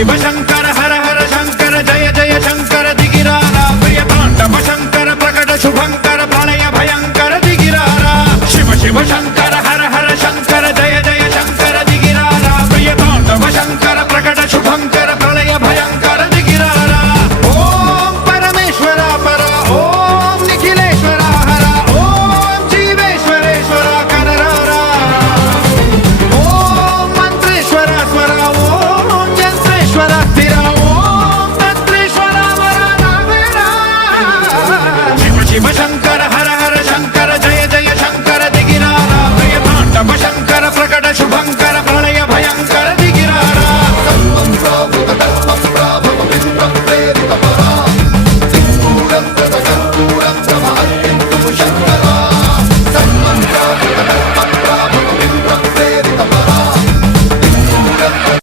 शिव शंकर हर हर शंकर जय जय शंकर दिगिरारा प्रिय तांडव शंकर प्रकट शुभंकर प्रलय भयंकर दिगिरारा शिव शिव शंकर